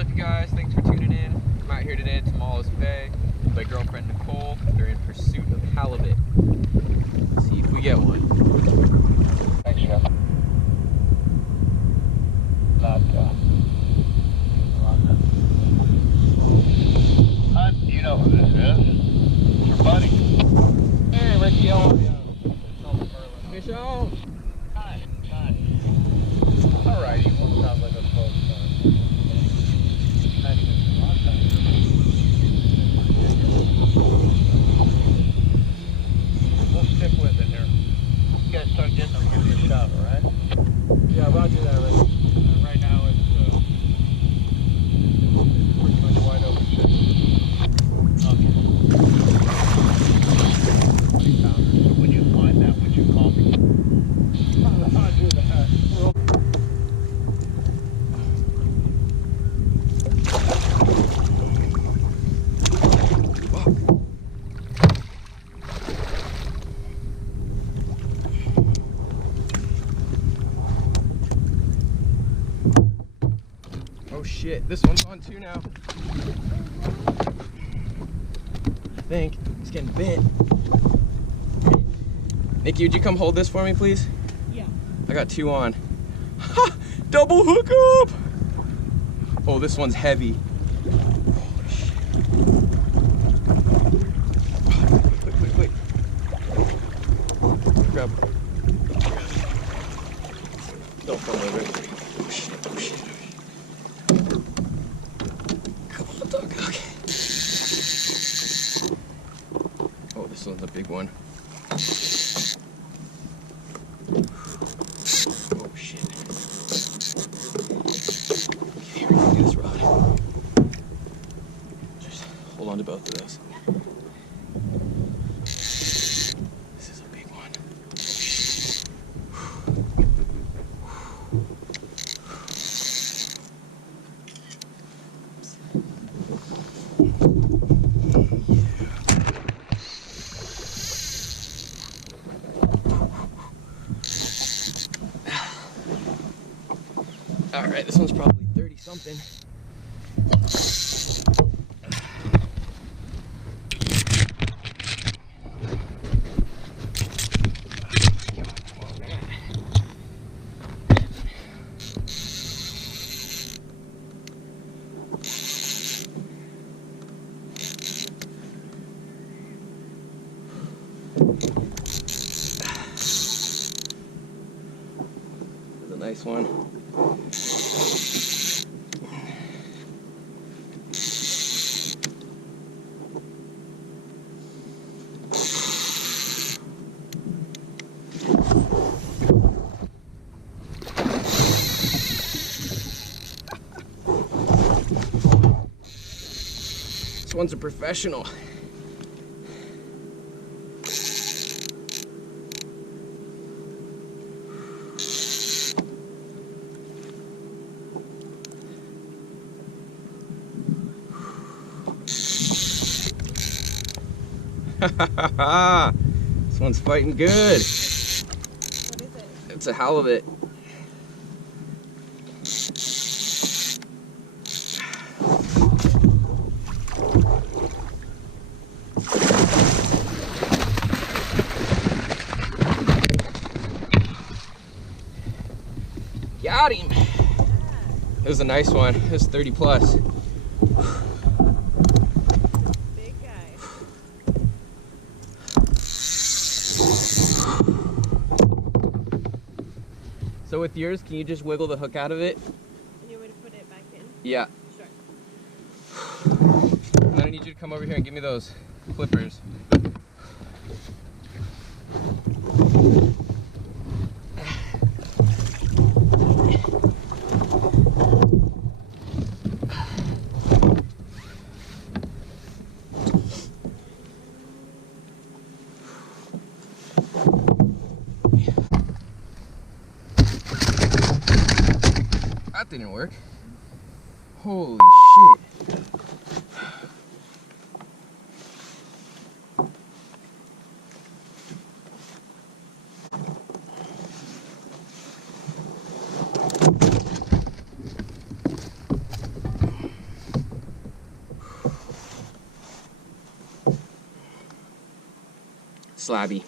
up, you guys? Thanks for tuning in. I'm out here today at Tomales Bay with my girlfriend Nicole. They're in pursuit of halibut. Let's see if we get one. Thanks, Jeff. Not, you know who this is. It's your buddy. Hey, Ricky, how are you? Fish on! Hi, hi. Alright, you won't sound like a close friend. Not even a lot of time. We'll stick with it here. You guys start getting them, give me a shout, alright? Yeah, roger that, Rick. Right now it's pretty much wide open shit. Okay. 20 pounders. So when you find that, would you call me? I'll do that. Oh shit, this one's on too now. I think it's getting bit. Nikki, would you come hold this for me, please? Yeah. I got two on. Ha! Double hookup! Oh, this one's heavy. Holy shit. Quick. Grab. Don't fall over. Oh shit. Come on, dog. Okay. Oh, this one's a big one. Oh shit. Okay, here, do this rod. Just hold on to both of those. This is a big one. All right, this one's probably 30 something. That's a nice one. This one's a professional. This one's fighting good. What is it? It's a halibut. Got him. Yeah. It was a nice one. It was 30 plus. Big guy. So with yours, can you just wiggle the hook out of it? And you want me to put it back in? Yeah. Sure. And then I need you to come over here and give me those clippers. That didn't work. Holy shit. flabby.